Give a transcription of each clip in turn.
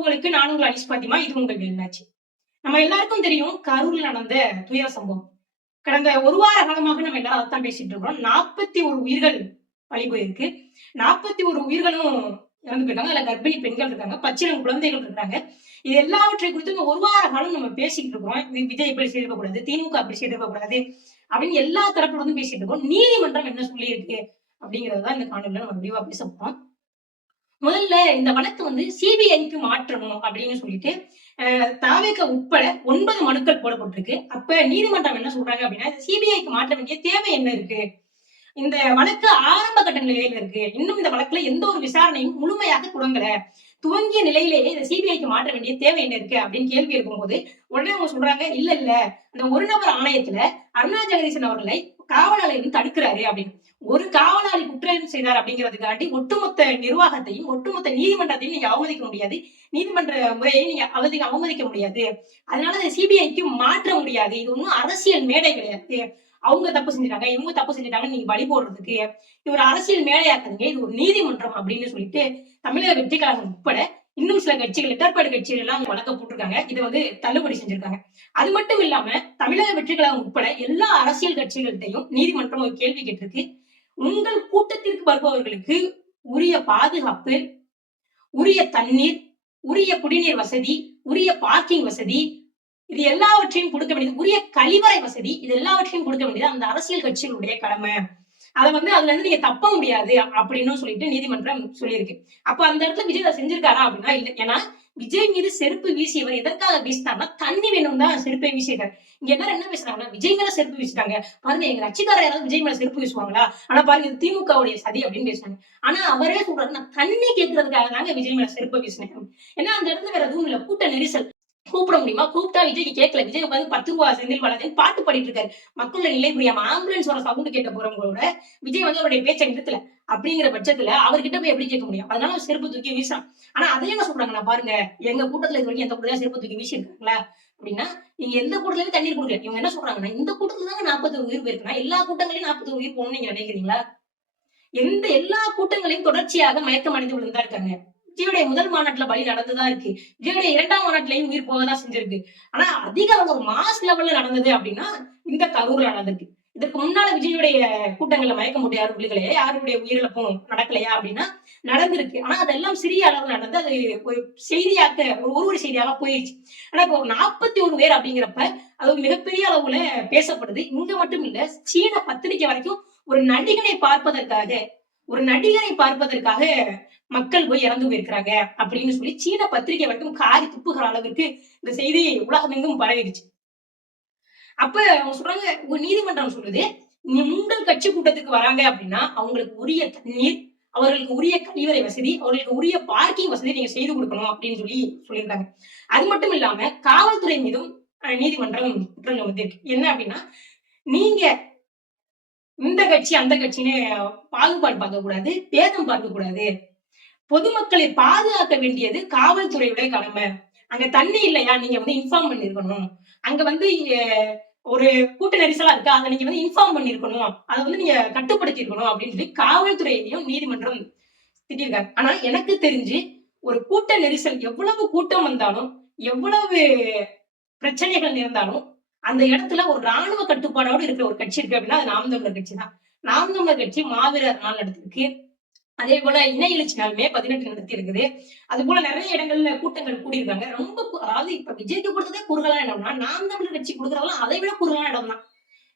உறவுகளுக்கு நான் உங்கள் அனிஷ் பாத்திமா? இது உங்கள் வேலாச்சு நம்ம எல்லாருக்கும் தெரியும் கரூர்ல நடந்த துயர சம்பவம். கடந்த ஒரு வார காலமாக நம்ம எல்லாரும் அதான் பேசிட்டு இருக்கோம் நாற்பத்தி ஒரு உயிர்கள் பழி போயிருக்கு. நாற்பத்தி ஒரு உயிர்களும் இறந்து போயிருக்காங்க அதுல கர்ப்பிணி பெண்கள் இருக்காங்க. பச்சிளம் குழந்தைகள் இருக்காங்க இது எல்லாவற்றை குறித்து ஒரு வார காலம் நம்ம பேசிட்டு இருக்கோம் விஜய் இப்படி செய்திருக்க கூடாது திமுக அப்படி செய்திருக்க கூடாது அப்படின்னு எல்லா தரப்புல பேசிட்டு இருக்கோம். நீதிமன்றம் என்ன சொல்லியிருக்கு அப்படிங்கறதுதான் இந்த காணொலியில நம்ம விரிவா பேச போறோம். முதல்ல இந்த வழக்கு வந்து சிபிஐக்கு மாற்றணும் அப்படின்னு சொல்லிட்டு தாவேக்க உட்பட ஒன்பது மனுக்கள் போடப்பட்டிருக்கு. அப்ப நீதிமன்றம் என்ன சொல்றாங்க அப்படின்னா சிபிஐக்கு மாற்ற வேண்டிய தேவை என்ன இருக்கு? இந்த வழக்கு ஆரம்ப கட்ட நிலையில இருக்கு. இன்னும் இந்த வழக்குல எந்த ஒரு விசாரணையும் முழுமையாக தொடங்கல. துவங்கிய நிலையிலேயே இந்த சிபிஐக்கு மாற்ற வேண்டிய தேவை என்ன இருக்கு அப்படின்னு கேள்வி இருக்கும்போது உடனே அவங்க சொல்றாங்க இல்ல இல்ல. அந்த ஒரு நபர் ஆணையத்துல அருணா ஜெகதீசன் அவர்களை காவலாளி வந்து தடுக்கிறாரு அப்படின்னு. ஒரு காவலாளி குற்றம் செய்தார் அப்படிங்கிறதுக்காண்டி ஒட்டுமொத்த நிர்வாகத்தையும் ஒட்டுமொத்த நீதிமன்றத்தையும் நீங்க அவமதிக்க முடியாது. நீதிமன்ற முறையை நீங்க அவதி அவமதிக்க முடியாது. அதனால சிபிஐக்கு மாற்ற முடியாது. இது ஒன்றும் அரசியல் மேடை கிடையாது. அவங்க தப்பு செஞ்சிட்டாங்க இவங்க தப்பு செஞ்சிட்டாங்கன்னு நீங்க வழி போடுறதுக்கு. இது ஒரு அரசியல் மேடையாக்குறீங்க இது ஒரு நீதிமன்றம் அப்படின்னு சொல்லிட்டு தமிழக வெற்றி கழகம் உட்பட இன்னும் சில கட்சிகள் இடர்பாடு கட்சிகள் எல்லாம் வழக்க போட்டிருக்காங்க. இதை வந்து தள்ளுபடி செஞ்சிருக்காங்க. அது மட்டும் இல்லாம தமிழக வெற்றிகளாக உட்பட எல்லா அரசியல் கட்சிகள்கிட்டையும் நீதிமன்றம் ஒரு கேள்வி கேட்டிருக்கு. உங்கள் கூட்டத்திற்கு வருபவர்களுக்கு உரிய பாதுகாப்பு உரிய தண்ணீர் உரிய குடிநீர் வசதி உரிய பார்க்கிங் வசதி இது எல்லாவற்றையும் கொடுக்க வேண்டியது உரிய கழிவறை வசதி இது எல்லாவற்றையும் கொடுக்க வேண்டியது அந்த அரசியல் கட்சிகளுடைய கடமை. அதை வந்து அதுல இருந்து நீங்க தப்ப முடியாது அப்படின்னு சொல்லிட்டு நீதிமன்றம் சொல்லியிருக்கு. அப்ப அந்த இடத்துல விஜய் அதை செஞ்சிருக்காரா அப்படின்னா இல்ல. ஏன்னா விஜய் மீது செருப்பு வீசியவர் எதற்காக வீசினார்னா தண்ணி வேணும் தான் செருப்பை வீசியிருக்காரு. இங்க எல்லாரும் என்ன பேசுறாங்கன்னா விஜய் மேல செருப்பு வீசிட்டாங்க. பாருங்க எங்க கட்சிக்காரர் யாராவது விஜய் மேல செருப்பு வீசுவாங்களா? ஆனா பாருங்க இது திமுகவுடைய சதி அப்படின்னு பேசுறாங்க. ஆனா அவரே சொல்றாரு நான் தண்ணி கேட்கறதுக்காக தாங்க விஜய் மேல செருப்பு வீசினேன். ஏன்னா அந்த இடத்துல வேற எதுவும் இல்ல. கூட்ட நெரிசல். கூப்பிட முடியுமா? கூப்பிட்டா விஜய்க்கு கேட்கல விஜய் வந்து பத்து ரூபா செந்தில் பாலாஜின்னு பாட்டு பாடிட்டு இருக்காரு. மக்களோட நிலை புரியாம ஆம்புலன்ஸ் வர சவுண்ட் கேட்ட போறவங்களோட விஜய் வந்து அவருடைய பேச்சை நிறுத்தல அப்படிங்கிற பட்சத்துல அவர்கிட்ட போய் எப்படி கேட்க முடியும்? அதனால செருப்பு தூக்கி வீசுறான். ஆனா அதையும் என்ன சொல்றாங்க? நான் பாருங்க எங்க கூட்டத்துல இது வரைக்கும் எந்த கூட்டத்துல செருப்பு தூக்கி வீசியிருக்காங்களா? அப்படின்னா நீங்க எந்த கூட்டத்துலயும் தண்ணீர் கொடுக்கல. இவங்க என்ன சொல்றாங்கன்னா இந்த கூட்டத்துல தாங்க நாற்பது உயிர் போயிருக்குன்னா எல்லா கூட்டங்களையும் நாற்பது உயிர் போகணும்னு நீங்க நினைக்கிறீங்களா? எந்த எல்லா கூட்டங்களையும் தொடர்ச்சியாக மயக்கம் அடைந்து விழுந்தா இருக்காங்க. விஜயுடைய முதல் மாநாட்டுல பலி நடந்துதான் இருக்கு. விஜயுடைய இரண்டாம் மாநாட்டிலையும் உயிர் போகதான் செஞ்சிருக்கு. ஆனா அதிக அளவு ஒரு மாஸ் லெவல்ல நடந்தது அப்படின்னா இந்த கரூர்ல நடந்திருக்கு. இதற்கு முன்னால விஜயுடைய கூட்டங்கள்ல மயக்க முடியாது விழுகலையா யாருடைய உயிரிழப்பும் நடக்கலையா அப்படின்னா நடந்திருக்கு. ஆனா அதெல்லாம் சிறிய அளவு நடந்து அது செய்தியாக்க ஒரு ஒரு செய்தியாக போயிடுச்சு ஆனா இப்போ ஒரு நாற்பத்தி ஒரு பேர் அப்படிங்கிறப்ப அது மிகப்பெரிய அளவுல பேசப்படுது. இங்க மட்டும் இல்ல சீன பத்திரிகை வரைக்கும் ஒரு நடிகனை பார்ப்பதற்காக ஒரு நடிகரை பார்ப்பதற்காக மக்கள் போய் இறந்து போயிருக்கிறாங்க அப்படின்னு சொல்லி சீன பத்திரிகை வரைக்கும் காரி துப்புகிற அளவுக்கு இந்த செய்தி உலகமெங்கும் பரவிடுச்சு. அப்ப அவங்க சொல்றாங்க உங்க நீதிமன்றம் சொல்லுது உங்கள் கட்சி கூட்டத்துக்கு வராங்க அப்படின்னா அவங்களுக்கு உரிய தண்ணீர் அவர்களுக்கு உரிய கழிவறை வசதி அவர்களுக்கு உரிய பார்க்கிங் வசதி நீங்க செய்து கொடுக்கணும் அப்படின்னு சொல்லி சொல்லியிருக்காங்க. அது மட்டும் இல்லாம காவல்துறை மீதும் அஹ், நீதிமன்றம் குற்றம் சுமத்திருக்கு என்ன அப்படின்னா நீங்க இந்த கட்சி அந்த கட்சின்னு பாகுபாடு பார்க்க கூடாது பேதம் பார்க்க கூடாது பொதுமக்களை பாதுகாக்க வேண்டியது காவல்துறையுடைய கடமை. அங்க தண்ணி இல்லையா? நீங்க வந்து இன்ஃபார்ம் பண்ணிருக்கணும். அங்க வந்து ஒரு கூட்ட நெரிசலா இருக்கா? அதை நீங்க வந்து இன்ஃபார்ம் பண்ணிருக்கணும். அதை வந்து நீங்க கட்டுப்படுத்தி இருக்கணும் அப்படின்னு சொல்லி காவல்துறையிலையும் நீதிமன்றம் திட்டிருக்காங்க ஆனா எனக்கு தெரிஞ்சு ஒரு கூட்ட நெரிசல் எவ்வளவு கூட்டம் வந்தாலும் எவ்வளவு பிரச்சனைகள் இருந்தாலும் அந்த இடத்துல ஒரு ராணுவ கட்டுப்பாடோடு இருக்கிற ஒரு கட்சி இருக்கு அப்படின்னா அது நாம் தமிழர் கட்சி தான். நாம் தமிழர் கட்சி மாவீரர் நாள் நடத்திருக்கு அதே போல இணை எழுச்சி நாள் மே பதினெட்டு நடத்தி இருக்குது. அது போல நிறைய இடங்கள்ல கூட்டங்கள் கூடியிருக்காங்க. ரொம்ப அதாவது இப்ப விஜய்க்கு கொடுத்ததே குறுகலான இடம்னா நாம் தமிழர் கட்சி கொடுக்குறதெல்லாம் அதை விட குறுகலான இடம் தான்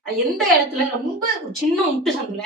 அது எந்த இடத்துல ரொம்ப ஒரு சின்ன முட்டு சந்துல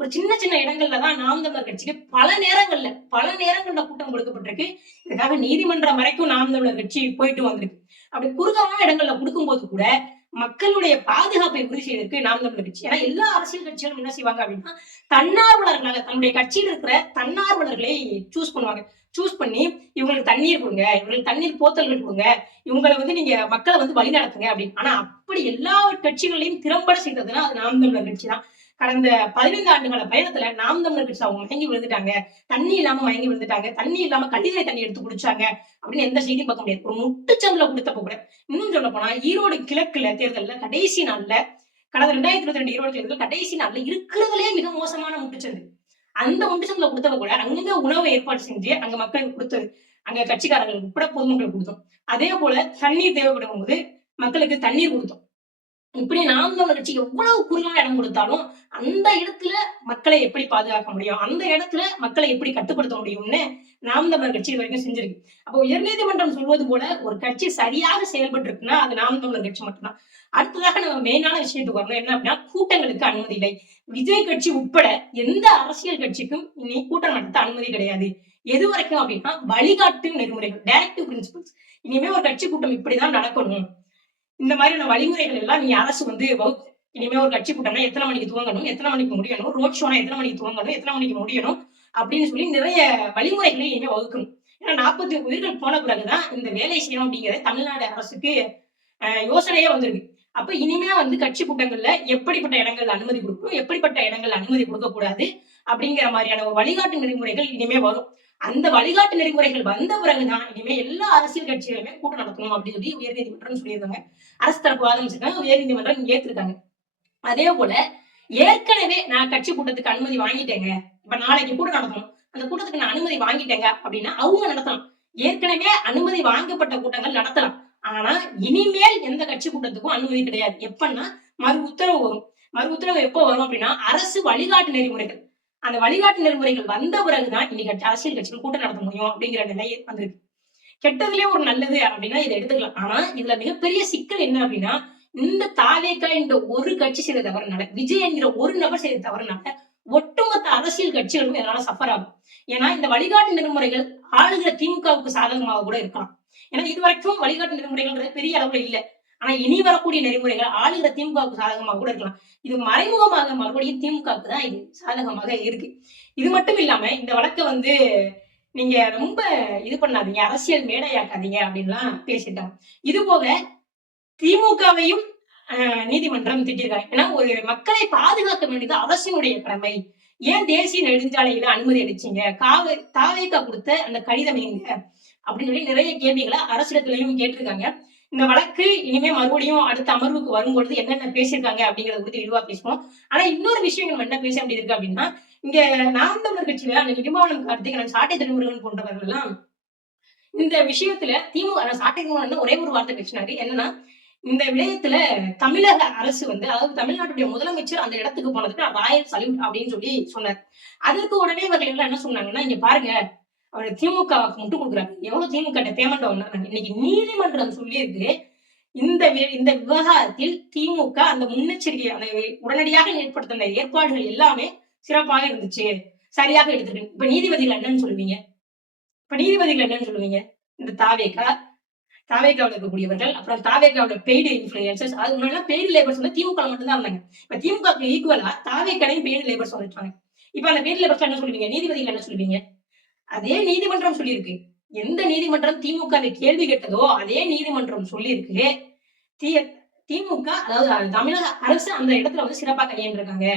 ஒரு சின்ன சின்ன இடங்கள்ல தான் நாம் தமிழர் கட்சிக்கு பல நேரங்கள்ல பல நேரங்கள்ல கூட்டம் கொடுக்கப்பட்டிருக்கு. இதுக்காக நீதிமன்றம் வரைக்கும் நாம் தமிழர் கட்சி போயிட்டு வந்திருக்கு. அப்படி குறுகலான இடங்கள்ல கொடுக்கும்போது கூட மக்களுடைய பாதுகாப்பை உறுதி செய்வதற்கு நாம் தமிழர் கட்சி. ஏன்னா எல்லா அரசியல் கட்சிகளும் என்ன செய்வாங்க அப்படின்னா தன்னார்வலர்களாக தன்னுடைய கட்சியில் இருக்கிற தன்னார்வலர்களை சூஸ் பண்ணுவாங்க. சூஸ் பண்ணி இவங்களுக்கு தண்ணீர் கொடுங்க இவங்களுக்கு தண்ணீர் போத்தல்கள் கொடுங்க இவங்களை வந்து நீங்க மக்களை வந்து வழி நடத்துங்க அப்படின்னு ஆனா அப்படி எல்லா கட்சிகளையும் திறம்பட செய்ததுன்னா அது நாம் தமிழர் கட்சி தான். கடந்த பதினைந்து ஆண்டுகள பயணத்துல நாம் தமிழர் கட்சி அவங்க மயங்கி விழுந்துட்டாங்க. தண்ணி இல்லாம மயங்கி விழுந்துட்டாங்க. தண்ணி இல்லாம கழிவறை தண்ணி எடுத்து குடிச்சாங்க. அப்படின்னு எந்த செய்தியும் பார்க்க முடியாது. ஒரு முட்டுச்சந்தில கொடுத்தப்ப கூட. இன்னும் சொல்ல போனா ஈரோடு கிழக்குல தேர்தல்ல கடைசி நாள்ல கடந்த ரெண்டாயிரத்தி இருபத்தி ரெண்டு ஈரோடு தேர்தல் கடைசி நாள்ல இருக்கிறதுலே மிக மோசமான முட்டுச்சந்து அந்த முட்டுச்சந்தில கொடுத்தப்ப கூட அங்கங்க உணவை ஏற்பாடு செஞ்சு அங்க மக்களுக்கு கொடுத்தது அங்க கட்சிக்காரர்கள் உட்பட பொதுமக்களுக்கு கொடுத்தோம். அதே போல தண்ணீர் தேவைப்படும் போது மக்களுக்கு தண்ணீர் கொடுத்தோம். இப்படி நாம் தமிழர் கட்சி எவ்வளவு குறுகான இடம் கொடுத்தாலும் அந்த இடத்துல மக்களை எப்படி பாதுகாக்க முடியும்? அந்த இடத்துல மக்களை எப்படி கட்டுப்படுத்த முடியும்னு நாம் தமிழர் கட்சி இது வரைக்கும் செஞ்சிருக்கு. அப்போ உயர்நீதிமன்றம் சொல்வது போல ஒரு கட்சி சரியாக செயல்பட்டு இருக்குன்னா அது நாம் தமிழர் கட்சி மட்டும்தான். அடுத்ததாக நம்ம மெயினான விஷயத்துக்கு வரணும். என்ன அப்படின்னா கூட்டங்களுக்கு அனுமதி இல்லை. விஜய் கட்சி உட்பட எந்த அரசியல் கட்சிக்கும் இனி கூட்டம் நடத்த அனுமதி கிடையாது. எது வரைக்கும் அப்படின்னா வழிகாட்டு நெறிமுறைகள் டைரக்டிவ் பிரின்சிபல்ஸ் இனிமே ஒரு கட்சி கூட்டம் இப்படிதான் நடக்கணும். இந்த மாதிரியான வழிமுறைகள் எல்லாம் நீ அரசு வந்து வகுக்கும் இனிமே ஒரு கட்சி கூட்டம்னா எத்தனை மணிக்கு துவங்கணும்? எத்தனை மணிக்கு முடியணும்? ரோட் ஷோனா எத்தனை மணிக்கு துவங்கணும்? எத்தனை மணிக்கு முடியணும்? அப்படின்னு சொல்லி நிறைய வழிமுறைகளை இனிமே வகுக்கணும். ஏன்னா நாற்பத்தி உயிர்கள் போன பிறகுதான் இந்த வேலை செய்யணும் அப்படிங்கறத தமிழ்நாடு அரசுக்கு யோசனையே வந்திருக்கு. அப்ப இனிமே வந்து கட்சி கூட்டங்கள்ல எப்படிப்பட்ட இடங்கள் அனுமதி கொடுக்கணும்? எப்படிப்பட்ட இடங்கள் அனுமதி கொடுக்க கூடாது அப்படிங்கிற மாதிரியான ஒரு வழிகாட்டு நெறிமுறைகள் இனிமே வரும். அந்த வழிகாட்டு நெறிமுறைகள் வந்த பிறகுதான் இனிமே எல்லா அரசியல் கட்சிகளுமே கூட்டம் நடத்தணும் அப்படின்னு சொல்லி உயர்நீதிமன்றம் சொல்லியிருந்தாங்க அரசு தரப்பு வாதம் வச்சிருக்காங்க உயர்நீதிமன்றம் ஏத்திருக்காங்க. அதே போல ஏற்கனவே நான் கட்சி கூட்டத்துக்கு அனுமதி வாங்கிட்டேங்க. இப்ப நாளைக்கு கூட்டம் நடத்தணும். அந்த கூட்டத்துக்கு நான் அனுமதி வாங்கிட்டேங்க அப்படின்னா அவங்க நடத்தலாம். ஏற்கனவே அனுமதி வாங்கப்பட்ட கூட்டங்கள் நடத்தலாம். ஆனா இனிமேல் எந்த கட்சி கூட்டத்துக்கும் அனுமதி கிடையாது. எப்பன்னா மறு உத்தரவு வரும். மறு உத்தரவு எப்போ வரும் அப்படின்னா அரசு வழிகாட்டு நெறிமுறைகள். அந்த வழிகாட்டு நெறிமுறைகள் வந்த பிறகுதான் இன்னைக்கு அரசியல் கட்சிகள் கூட்டம் நடத்த முடியும் அப்படிங்கிற நிலை வந்திருக்கு. கெட்டதுலயே ஒரு நல்லது அப்படின்னா இதை எடுத்துக்கலாம். ஆனா இதுல மிகப்பெரிய சிக்கல் என்ன அப்படின்னா இந்த தாவேக்கா என்ற ஒரு கட்சி செய்த தவறுனால விஜய் என்கிற ஒரு நபர் செய்த தவறுனால ஒட்டுமொத்த அரசியல் கட்சிகளும் இதனால சஃபர் ஆகும். ஏன்னா இந்த வழிகாட்டு நெறிமுறைகள் ஆளுகிற திமுகவுக்கு சாதகமாக கூட இருக்கலாம். ஏன்னா இது வரைக்கும் வழிகாட்டு நெறிமுறைகள்ன்றது பெரிய அளவுல இல்ல. ஆனா இனி வரக்கூடிய நெறிமுறைகள் ஆளுகிற திமுகவுக்கு சாதகமாக கூட இருக்கலாம். இது மறைமுகமாக மறுபடியும் திமுகவுக்கு தான் இது சாதகமாக இருக்கு. இது மட்டும் இல்லாம இந்த வழக்கை வந்து நீங்க ரொம்ப இது பண்ணாதீங்க அரசியல் மேடையாக்காதீங்க அப்படின்லாம் பேசிட்டாங்க. இது போக திமுகவையும் ஆஹ், நீதிமன்றம் திட்டிருக்காங்க. ஏன்னா ஒரு மக்களை பாதுகாக்க வேண்டியது அரசினுடைய கடமை. ஏன் தேசிய நெடுஞ்சாலையில அனுமதி அளிச்சீங்க? காவே தாவேக்கா கொடுத்த அந்த கடிதம் எங்க? அப்படின்னு சொல்லி நிறைய கேள்விகளை அரசிடத்திலையும் கேட்டிருக்காங்க. இந்த வழக்கு இனிமே மறுபடியும் அடுத்த அமர்வுக்கு வரும்பொழுது என்னென்ன பேசியிருக்காங்க அப்படிங்கறத குறித்து விரிவா பேசுவோம். ஆனா இன்னொரு விஷயம் நம்ம என்ன பேச வேண்டியது இருக்கு அப்படின்னா இங்க நாம் தமிழர் கட்சியில அந்த நிர்மாணம் கார்த்திகன் சாட்டை திருமுருகன் போன்றவர்கள் எல்லாம் இந்த விஷயத்துல திமுக சாட்டை திருமுருகன் ஒரே ஒரு வார்த்தை பேசினாரு. என்னன்னா இந்த விடயத்துல தமிழக அரசு வந்து அதாவது தமிழ்நாட்டுடைய முதலமைச்சர் அந்த இடத்துக்கு போனதுக்கு நான் ராயல் சல்யூட் அப்படின்னு சொல்லி சொன்னார். அதற்கு உடனே இவர்கள் எல்லாம் என்ன சொன்னாங்கன்னா இங்க பாருங்க அவர் திமுகவுக்கு முட்டு கொடுக்குறாரு. எவ்வளவு திமுக பேமெண்ட் வாங்கினாங்க இன்னைக்கு நீதிமன்றம் சொல்லியிருக்கு இந்த வி- இந்த விவகாரத்தில் திமுக அந்த முன்னெச்சரிக்கை அந்த உடனடியாக ஏற்படுத்த ஏற்பாடுகள் எல்லாமே சிறப்பாக இருந்துச்சு. சரியாக எடுத்துருக்கு. இப்ப நீதிபதிகள் என்னன்னு சொல்லுவீங்க? இப்ப நீதிபதிகள் என்னன்னு சொல்லுவீங்க? இந்த தாவேக்கா தாவேக்காவில் இருக்கக்கூடியவர்கள் அப்புறம் தாவேக்காவோட பெய்டு இன்ஃபுளுசர்ஸ் அது முன்னாடி பெய்டு லேபர்ஸ் வந்து திமுக மட்டும் தான் இருந்தாங்க. இப்ப திமுக ஈக்குவலா தாவேக்கடையும் பெய்டு லேபர்ஸ் வந்துட்டாங்க இப்ப அந்த பெய்டு லேபர்ஸ் என்ன சொல்லுவீங்க? நீதிபதிகள் என்ன சொல்லுவீங்க? அதே நீதிமன்றம் சொல்லியிருக்கு. எந்த நீதிமன்றம் திமுகவை கேள்வி கேட்டதோ அதே நீதிமன்றம் சொல்லியிருக்கு. தி திமுக அதாவது தமிழக அரசு அந்த இடத்துல வந்து சிறப்பா கையாண்டிருக்காங்க.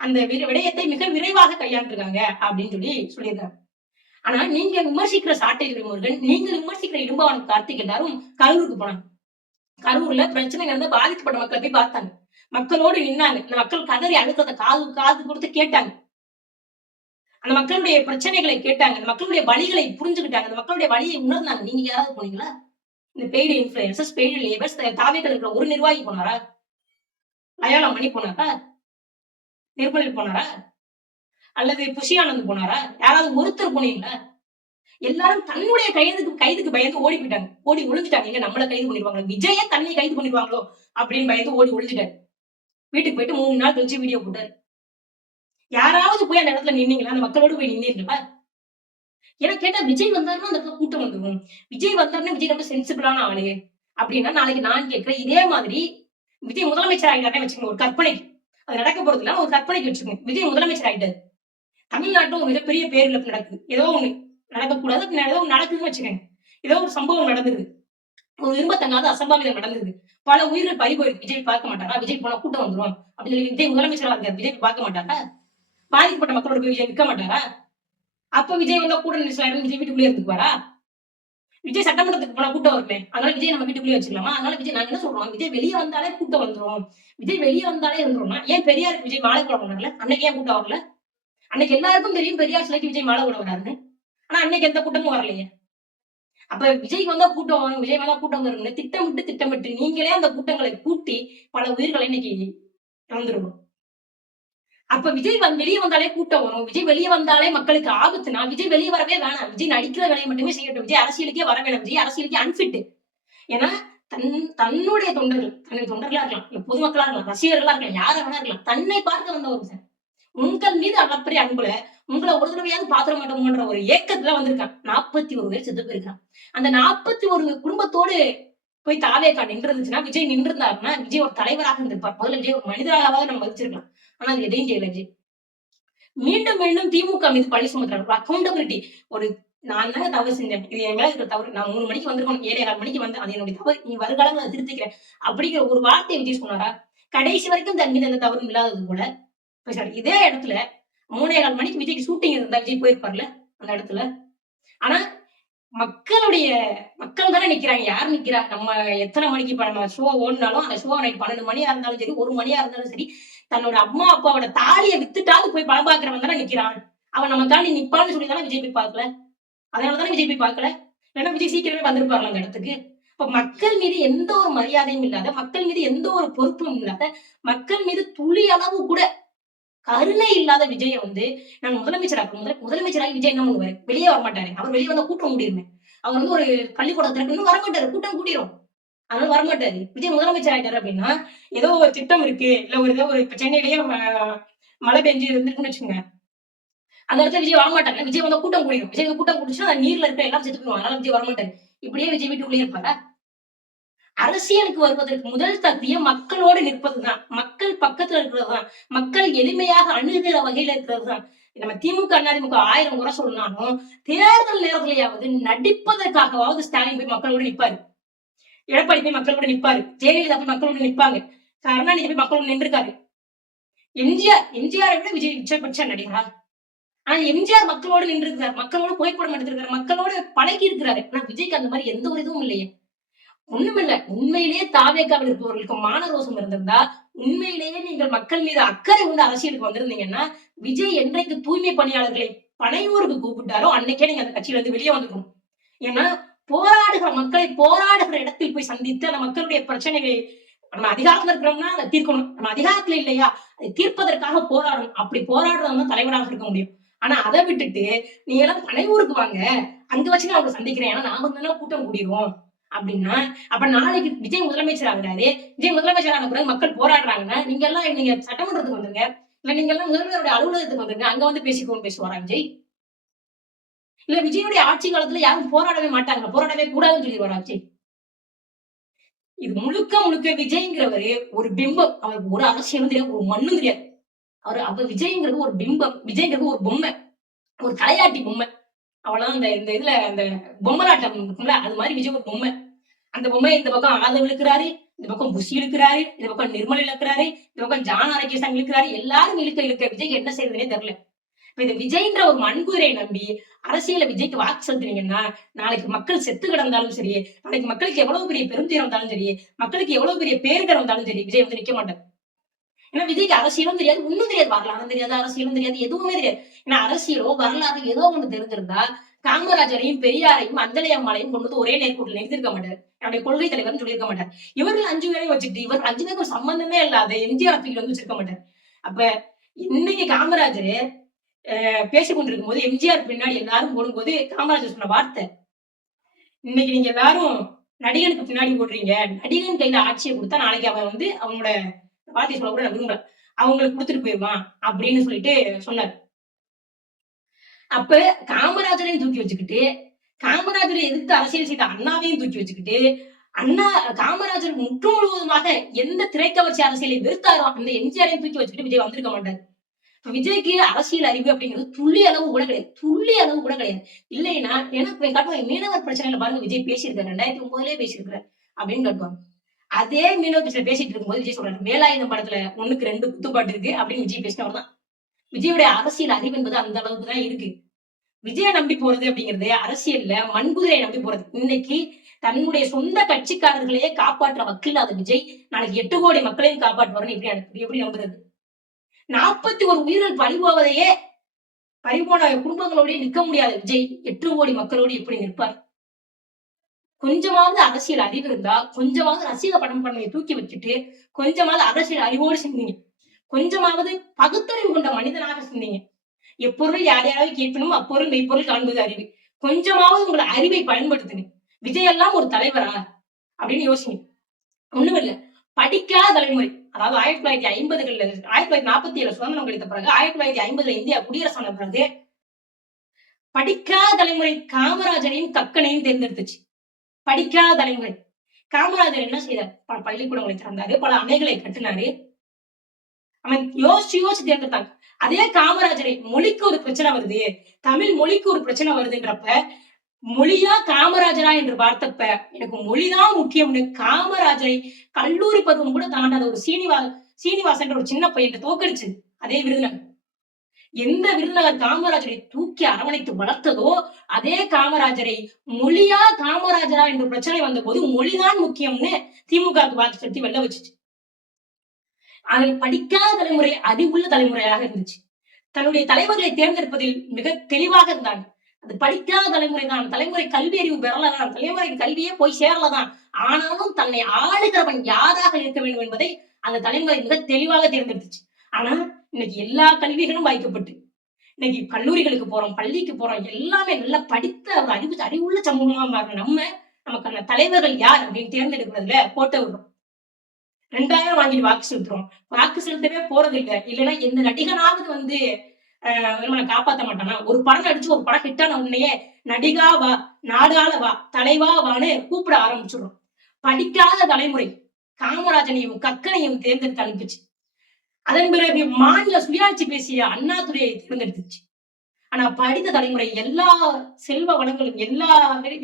அந்த விடயத்தை மிக விரைவாக கையாண்டிருக்காங்க அப்படின்னு சொல்லி சொல்லியிருக்காங்க. ஆனா நீங்க விமர்சிக்கிற சாட்டை முருகன் நீங்க விமர்சிக்கிற இடும்பாவன் கார்த்திக் எல்லாரும் கரூருக்கு போனாங்க. கரூர்ல பிரச்சனை இருந்து பாதிக்கப்பட்ட மக்களை போய் பார்த்தாங்க. மக்களோடு நின்னாங்க. இந்த மக்கள் கதறி அழுத்தத்தை காது காது கொடுத்து கேட்டாங்க. அந்த மக்களுடைய பிரச்சனைகளை கேட்டாங்க. அந்த மக்களுடைய வழிகளை புரிஞ்சுக்கிட்டாங்க. அந்த மக்களுடைய வழியை உணர்ந்தாங்க. நீங்க யாராவது போனீங்களா? இந்த பெய்டு இன்ஃபுளுசஸ் பெய்டு லேபர்ஸ் தாவேக்கள் இருக்கிற ஒரு நிர்வாகி போனாரா? லயாலா மணி போனாரா? நிர்மலில் போனாரா? அல்லது புஷி போனாரா? யாராவது ஒருத்தர் போனீங்களா? எல்லாரும் தன்னுடைய கைதுக்கு கைதுக்கு பயந்து ஓடி போயிட்டாங்க. ஓடி ஒழிஞ்சிட்டாங்க இல்ல நம்மள கைது பண்ணிருவாங்க விஜய தன்னை கைது பண்ணிடுவாங்களோ? அப்படின்னு பயந்து ஓடி ஒழிஞ்சிட்டாரு வீட்டுக்கு போயிட்டு மூணு நாள் கழிச்சு வீடியோ போட்டாரு. யாராவது போய் அந்த இடத்துல நின்னீங்களா? அந்த மக்களோடு போய் நின்னீங்களா ஏன்னா கேட்டா விஜய் வந்தாருன்னா அந்த இடத்துல கூட்டம் வந்துடும் விஜய் வந்தாருன்னா விஜய் ரொம்ப சென்சிபிளான ஆளு. அப்படின்னா நாளைக்கு நான் கேட்கிறேன் இதே மாதிரி விஜய் முதலமைச்சர் ஆகிட்டாருன்னு வச்சுக்கோங்க. ஒரு கற்பனைக்கு அது நடக்க போறது இல்லாம ஒரு கற்பனைக்கு வச்சுக்கோங்க. விஜய் முதலமைச்சர் ஆகிட்டாரு தமிழ்நாட்டும் ஒரு மிகப்பெரிய பேரிழப்பு நடக்குது. ஏதோ ஒண்ணு நடக்கக்கூடாது ஏதோ ஒன்று நடக்குதுன்னு வச்சுக்கோங்க. ஏதோ ஒரு சம்பவம் நடந்தது. ஒரு விரும்பத்தங்காத அசம்பாவிதம் நடந்தது. பல உயிர்கள் பறி போயிருக்கு விஜய் பார்க்க மாட்டாரா? விஜய் போனா கூட்டம் வந்துரும். அப்படின்னு சொல்லி விஜய் முதலமைச்சரா இருக்காரு விஜய் பார்க்க மாட்டாரா? பாதிக்கப்பட்ட மக்களோட போய் விஜய் நிற்க மாட்டாரா? அப்ப விஜய் வந்தா கூட நினைச்சாரு விஜய் வீட்டுக்குள்ளே இருந்துக்குவாரா? விஜய் சட்டமன்றத்துக்கு போனா கூட்டம் வருமே? அதனால விஜய் நம்ம வீட்டுக்குள்ளே வச்சுக்கலாமா அதனால விஜய் நாங்க என்ன சொல்றோம்? விஜய் வெளியே வந்தாலே கூட்டம் வந்துரும். விஜய் வெளியே வந்தாலே இருந்துரும்னா ஏன் பெரியாருக்கு விஜய் மாலை போட அன்னைக்கு ஏன் கூட்டம் வரல? அன்னைக்கு எல்லாருக்கும் தெரியும் பெரியார் சிலைக்கு விஜய் மாலை போட வராருன்னு. ஆனா அன்னைக்கு எந்த கூட்டமும் வரலையே. அப்ப விஜய் வந்தா கூட்டம் வரும் விஜய் வந்தா கூட்டம் வரும்னு திட்டமிட்டு திட்டமிட்டு நீங்களே அந்த கூட்டங்களை கூட்டி பல உயிர்களை இன்னைக்கு இழந்துருவோம். அப்ப விஜய் வந்து வெளியே வந்தாலே கூட்டம் வரும். விஜய் வெளியே வந்தாலே மக்களுக்கு ஆபத்துனா விஜய் வெளியே வரவே வேணாம். விஜய் நடிக்கிற வேலையை மட்டுமே செய்யட்டும். விஜய் அரசியலுக்கே வர வேணாம். விஜய் அரசியலுக்கே அன்பிட் ஏன்னா தன் தன்னுடைய தொண்டர்கள் தன்னுடைய தொண்டர்களா இருக்கலாம். பொதுமக்களா இருக்கலாம் ரசிகர்களா இருக்கலாம் யாரா வேணா இருக்கலாம். தன்னை பார்க்க வந்தவர் சார். உங்கள் மீது அளப்பரிய அன்புல உங்களை ஒரு தடவையாவது பாத்திர மாட்டோம்ன்ற ஒரு ஏக்கத்துல வந்திருக்கான். நாற்பத்தி ஒரு பேர் செத்து போயிருக்கான். அந்த நாற்பத்தி ஒரு குடும்பத்தோடு போய் தாவேக்கா நின்று இருந்துச்சுன்னா விஜய் நின்று இருந்தாருன்னா விஜய் ஒரு தலைவராக இருந்திருப்பார். முதல்ல விஜய் ஒரு மனிதராகவாவது நம்ம மதிச்சிருக்கலாம் ஆனா அது எதையும் செய்யல விஜய். மீண்டும் மீண்டும் திமுக மீது பழி சுமத்துறாரு. அக்கௌண்டபிலிட்டி ஒரு நான் தாங்க தவறு செஞ்சேன்? இது என் மேல இருக்கிற தவறு. நான் மூணு மணிக்கு வந்திருக்கணும். ஏழை கால் மணிக்கு வந்து அது என்னுடைய தவறு. நீ வருகாலங்கள் திருத்திக்கிறேன். அப்படிங்கிற ஒரு வார்த்தையை விஜய் சொன்னாரா? கடைசி வரைக்கும் தன் மீது எந்த தவறும் இல்லாதது போல இதே இடத்துல மூணே கால் மணிக்கு விஜய்க்கு ஷூட்டிங் இருந்தா விஜய் போயிருப்பார்ல அந்த இடத்துல. ஆனா மக்களுடைய மக்கள் தானே நிக்கிறாங்க யார் நிக்கிறா? நம்ம எத்தனை மணிக்கு இப்ப நம்ம ஷோ ஓடினாலும் அந்த ஷோ நைட் பன்னெண்டு மணியா இருந்தாலும் சரி ஒரு மணியா இருந்தாலும் சரி தன்னோட அம்மா அப்பாவோட தாலியை வித்துட்டாவது போய் படம் பாக்குறவன் தானே நிக்கிறான். அவன் நம்ம தாண்டி நிப்பான்னு சொல்லி தானே விஜய் போய் பாக்கல அதனாலதானே விஜய் போய் பாக்கல ஏன்னா விஜய் சீக்கிரமே வந்திருப்பார்ல அந்த இடத்துக்கு. இப்ப மக்கள் மீது எந்த ஒரு மரியாதையும் இல்லாத மக்கள் மீது எந்த ஒரு பொறுப்பும் இல்லாத மக்கள் மீது துளி அளவு கூட கருணை இல்லாத விஜய வந்து நாங்க முதலமைச்சராக முதல் முதலமைச்சராக விஜய் என்ன பண்ணுவாரு? வெளியே வர மாட்டாரு அவர் வெளியே வந்தா கூட்டம் கூடிருமே. அவர் வந்து ஒரு பள்ளிக்கூடத்துல இன்னும் வர மாட்டாரு கூட்டம் கூடிரும். அதனால வரமாட்டாரு. விஜய் முதலமைச்சர் ஆயிட்டாரு அப்படின்னா ஏதோ ஒரு திட்டம் இருக்கு. இல்ல ஒரு ஏதோ ஒரு சென்னையிலேயே மழை பெஞ்சு இருந்துருக்குன்னு வச்சுக்கோங்க. அந்த இடத்துல விஜய் வரமாட்டாங்க விஜய் வந்து கூட்டம் கூடிரும். விஜய் வந்து கூட்டம் குடிச்சுன்னா நீர்ல இருக்க எல்லாம் செத்து போயிடுவாங்க அதனால விஜய் வரமாட்டாரு. இப்படியே விஜய் வீட்டுக்குள்ளேயே இருப்பாரா? அரசியலுக்கு வருவதற்கு முதல் தகுதியே மக்களோடு நிற்பதுதான். மக்கள் பக்கத்துல இருக்கிறதுதான். மக்கள் எளிமையாக அணுகிற வகையில இருக்கிறதுதான். நம்ம திமுக அதிமுக ஆயிரம் முறை சொன்னாலும் தேர்தல் நேரத்திலேயாவது நடிப்பதற்காகவாவது ஸ்டாலின் போய் மக்களோடு நிப்பாரு எடப்பாடி போய் மக்களோட நிப்பாரு ஜெயலலிதா போய் மக்களோட நிப்பாங்க கருணாநிதி போய் மக்களோட நின்றுருக்காரு. எம்ஜிஆர் எம்ஜிஆரை விட விஜய் உச்சபட்ச நடிகரா? ஆனா எம்ஜிஆர் மக்களோட நின்று இருக்கிறார் மக்களோட புகைப்படம் எடுத்திருக்காரு. மக்களோட பழகி இருக்கிறாரு ஆனா விஜய்க்கு அந்த மாதிரி எந்த ஒரு இதுவும் இல்லையே. ஒண்ணுமில்ல. உண்மையிலேயே தாவேக்காவில் இருப்பவர்களுக்கு மானரோசம் இருந்திருந்தா உண்மையிலேயே நீங்கள் மக்கள் மீது அக்கறை உள்ள அரசியலுக்கு வந்திருந்தீங்கன்னா விஜய் என்றைக்கு தூய்மை பணியாளர்களை பனையூருக்கு கூப்பிட்டாரோ அன்னைக்கே நீங்க அந்த கட்சியில இருந்து வெளியே வந்துக்கணும் ஏன்னா போராடுகிற மக்களை போராடுகிற இடத்தில் போய் சந்தித்து அந்த மக்களுடைய பிரச்சனைகளை நம்ம அதிகாரத்துல இருக்கிறோம்னா அதை தீர்க்கணும். நம்ம அதிகாரத்துல இல்லையா? அதை தீர்ப்பதற்காக போராடணும். அப்படி போராடுறவங்க தலைவராக இருக்க முடியும். ஆனா அதை விட்டுட்டு நீ எல்லாம் பனையூருக்கு வாங்க. அங்க வச்சு நான் அவங்க சந்திக்கிறேன். ஏன்னா நாம தானே கூட்டம் கூடிடுவோம் அப்படின்னா அப்ப நாளைக்கு விஜய் முதலமைச்சர் ஆகுறாரு. விஜய் முதலமைச்சர் ஆன பிறகு மக்கள் போராடுறாங்கன்னா நீங்க எல்லாம் நீங்க சட்டமன்றத்துக்கு வந்துருங்க. இல்ல நீங்க எல்லாம் முதல்வருடைய அலுவலகத்துக்கு வந்துருங்க. அங்க வந்து பேசிக்கோன்னு பேசுவாரா விஜய்? இல்ல விஜயுடைய ஆட்சி காலத்துல யாரும் போராடவே மாட்டாங்க போராடவே கூடாதுன்னு சொல்லிடுவாரா விஜய்? இது முழுக்க முழுக்க விஜய்ங்கிறவரு ஒரு பிம்பம். அவருக்கு ஒரு அரசியலும் தெரியாது ஒரு மண்ணும் தெரியாது. அவர் அப்ப விஜய்ங்கிறது ஒரு பிம்பம். விஜய்ங்கிறது ஒரு பொம்மை. ஒரு தலையாட்டி பொம்மை. அவ்வளவுதான். அந்த இந்த இதுல அந்த பொம்மலாட்டம் இருக்கும்ல அது மாதிரி விஜய் ஒரு பொம்மை. அந்த பொம்மை இந்த பக்கம் ஆதவ் இழுக்கிறாரு இந்த பக்கம் புஷி இழுக்கிறாரு இந்த பக்கம் நிர்மல் இழுக்கிறாரு இந்த பக்கம் ஜான் ஆரோக்கியசாமி இழுக்கிறாரு எல்லாரும் இழுக்க இழுக்க விஜய் என்ன செய்யறதுனே தெரியல. இப்ப இந்த விஜய்ன்ற ஒரு மண்குதிரை நம்பி அரசியல விஜய்க்கு வாக்கு செலுத்துனீங்கன்னா நாளைக்கு மக்கள் செத்து கிடந்தாலும் சரி நாளைக்கு மக்களுக்கு எவ்வளவு பெரிய பெருந்தீரம் இருந்தாலும் சரி மக்களுக்கு எவ்வளவு பெரிய பேருகர் வந்தாலும் சரி விஜய் வந்து நிக்க மாட்டார். ஏன்னா விஜய்க்கு அரசியலும் தெரியாது ஒண்ணும் தெரியாது. வரலாறும் தெரியாது அரசியலும் தெரியாது எதுவுமே தெரியாது. ஏன்னா அரசியலோ வரலாறு ஏதோ ஒண்ணு தெரிஞ்சிருந்தா காமராஜரையும் பெரியாரையும் அந்தலை அம்மாளையும் கொண்டு வந்து ஒரே நேர்கூட்டில் நிறுத்திருக்க மாட்டார். என்னுடைய கொள்கை தலைவர்னு சொல்லியிருக்க மாட்டார். இவர்கள் அஞ்சு பேரையும் வச்சுட்டு இவர் அஞ்சு பேருக்கும் சம்பந்தமே இல்லாத எம்ஜிஆர் தூக்கி வந்து வச்சிருக்க மாட்டார். அப்ப இன்னைக்கு காமராஜர் பேசி கொண்டிருக்கும் போது எம்ஜிஆர் பின்னாடி எல்லாரும் போடும்போது காமராஜர் சொன்ன வார்த்தை இன்னைக்கு நீங்க எல்லாரும் நடிகனுக்கு பின்னாடி போடுறீங்க. நடிகன் கையில ஆட்சியை கொடுத்தா நாளைக்கு அவன் வந்து அவனோட வார்த்தை சொல்ல கூட நான் விரும்பல அவங்களுக்கு கொடுத்துட்டு போயிருவான் அப்படின்னு சொல்லிட்டு சொன்னார். அப்ப காமராஜரையும் தூக்கி வச்சுக்கிட்டு காமராஜரை எதிர்த்து அரசியல் செய்த அண்ணாவையும் தூக்கி வச்சுக்கிட்டு அண்ணா காமராஜர் முற்று முழுவதுமாக எந்த திரைக்கவர்ச்சி அரசியலை வெறுத்தாரோ அந்த எம்ஜிஆரையும் தூக்கி வச்சுக்கிட்டு விஜய் வந்திருக்க மாட்டார். விஜய்க்கு அரசியல் அறிவு அப்படிங்கிறது துள்ளி அளவு கூட கிடையாது. துள்ளி அளவு கூட கிடையாது. இல்லைன்னா எனக்கு காட்டுவாங்க மீனவர் பிரச்சனையில பாருங்க விஜய் பேசியிருக்காரு. ரெண்டாயிரத்தி ஒன்பதுலயே பேசியிருக்காரு அப்படின்னு காட்டுவாங்க. அதே மீனவ கிருஷ்ண பேசிட்டு இருக்கும்போது விஜய் சொல்றாரு வேலாயுதம் படத்துல ஒண்ணுக்கு ரெண்டு குத்துப்பாட்டு இருக்கு அப்படின்னு விஜய் பேசினவர் தான் விஜயுடைய அரசியல் அறிவு என்பது அந்த அளவுக்கு தான் இருக்கு. விஜய நம்பி போறது அப்படிங்கிறது அரசியல்ல மண்குதிரையை நம்பி போறது. இன்னைக்கு தன்னுடைய சொந்த கட்சிக்காரர்களையே காப்பாற்ற வக்கில்லாத விஜய் நாளைக்கு எட்டு கோடி மக்களையும் காப்பாற்றுவாருன்னு எப்படி எப்படி நம்புறது? நாற்பத்தி ஒரு உயிர்கள் பறிபோவதையே பறிபோன குடும்பங்களோடய நிற்க முடியாத விஜய் எட்டு கோடி மக்களோடு எப்படி நிற்பார்? கொஞ்சமாவது அரசியல் அறிவு இருந்தா கொஞ்சமாவது ரசிக படம் பண்ணையை தூக்கி வச்சுட்டு கொஞ்சமாவது அரசியல் அறிவோடு சிந்திங்க. கொஞ்சமாவது பகுத்தறிவு கொண்ட மனிதனாக சிந்திங்க. எப்பொருள் யார் யாராவது கேட்கணும் அப்பொருள் மெய்ப்பொருள் காண்பது அறிவு. கொஞ்சமாவது உங்களை அறிவை பயன்படுத்துங்க. விஜய் எல்லாம் ஒரு தலைவரா? அப்படின்னு யோசிங்க. ஒண்ணும் இல்ல. படிக்காத தலைமுறை. அதாவது ஆயிரத்தி தொள்ளாயிரத்தி ஐம்பதுகள்ல ஆயிரத்தி தொள்ளாயிரத்தி நாற்பத்தி ஏழு சுதந்திரம் கிடைத்த பிறகு ஆயிரத்தி தொள்ளாயிரத்தி ஐம்பதுல இந்தியா குடியரசான பிறகு படிக்காத தலைமுறை காமராஜரையும் கக்கனையும் தேர்ந்தெடுத்துச்சு. படிக்காத தலைமுறை. காமராஜர் என்ன செய்தார்? பல பள்ளிக்கூடங்களை திறந்தாரு பல அணைகளை கட்டினாரு. அவன் யோசிச்சு யோசிச்சு தேர்ந்தெடுத்தாங்க அதே காமராஜரை மொழிக்கு ஒரு பிரச்சனை வருது தமிழ் மொழிக்கு ஒரு பிரச்சனை வருதுன்றப்ப மொழியா காமராஜரா என்று பார்த்தப்ப எனக்கு மொழிதான் முக்கியம்னு காமராஜரை கல்லூரி பருவம் கூட தாண்டாத ஒரு சீனிவா சீனிவாசன் ஒரு சின்ன பையன் தோக்கடிச்சு அதே விருதுநகர். எந்த விருதுநகர் காமராஜரை தூக்கி அரவணைத்து வளர்த்ததோ அதே காமராஜரை மொழியா காமராஜரா என்ற பிரச்சனை வந்த போது மொழிதான் முக்கியம்னு திமுக வாக்கு செலுத்தி வெள்ள வச்சுச்சு. அதை படிக்காத தலைமுறை அறிவுள்ள தலைமுறையாக இருந்துச்சு. தன்னுடைய தலைவர்களை தேர்ந்தெடுப்பதில் மிக தெளிவாக இருந்தாங்க அது படிக்காத தலைமுறை தான் தலைமுறை கல்வி அறிவு பெறலதான். தலைமுறையின் கல்வியே போய் சேரலதான். ஆனாலும் தன்னை ஆளுகிறவன் யாராக இருக்க வேண்டும் என்பதை அந்த தலைமுறை மிக தெளிவாக தேர்ந்தெடுத்துச்சு. ஆனா இன்னைக்கு எல்லா கல்விகளும் வாய்க்கப்பட்டு இன்னைக்கு கல்லூரிகளுக்கு போறோம் பள்ளிக்கு போறோம் எல்லாமே நல்லா படித்த ஒரு அறிவு அறிவுள்ள சமூகமா மாறின நம்ம நமக்கான தலைவர்கள் யார் அப்படின்னு தேர்ந்தெடுக்கிறதுல போட்ட விடுறோம். ரெண்டாயிரம் வாங்கிட்டு வாக்கு செலுத்துறோம். வாக்கு செலுத்தவே போறது இல்ல இல்லைன்னா எந்த நடிகனாவது வந்து ஆஹ் நம்மளை காப்பாத்த மாட்டானா? ஒரு படம் நடிச்சு ஒரு படம் ஹிட்டான உடனேயே நடிகா வா நாடாள வா தலைவா வான்னு கூப்பிட ஆரம்பிச்சிடுறோம். படிக்காத தலைமுறை காமராஜனையும் கக்கனையும் தேர்ந்தெடுத்து அனுப்பிச்சு. அதன் பிறகு மாநில சுயாட்சி பேசிய அண்ணாதுரையை தேர்ந்தெடுத்துச்சு. ஆனா படித்த தலைமுறை எல்லா செல்வ வளங்களும் எல்லா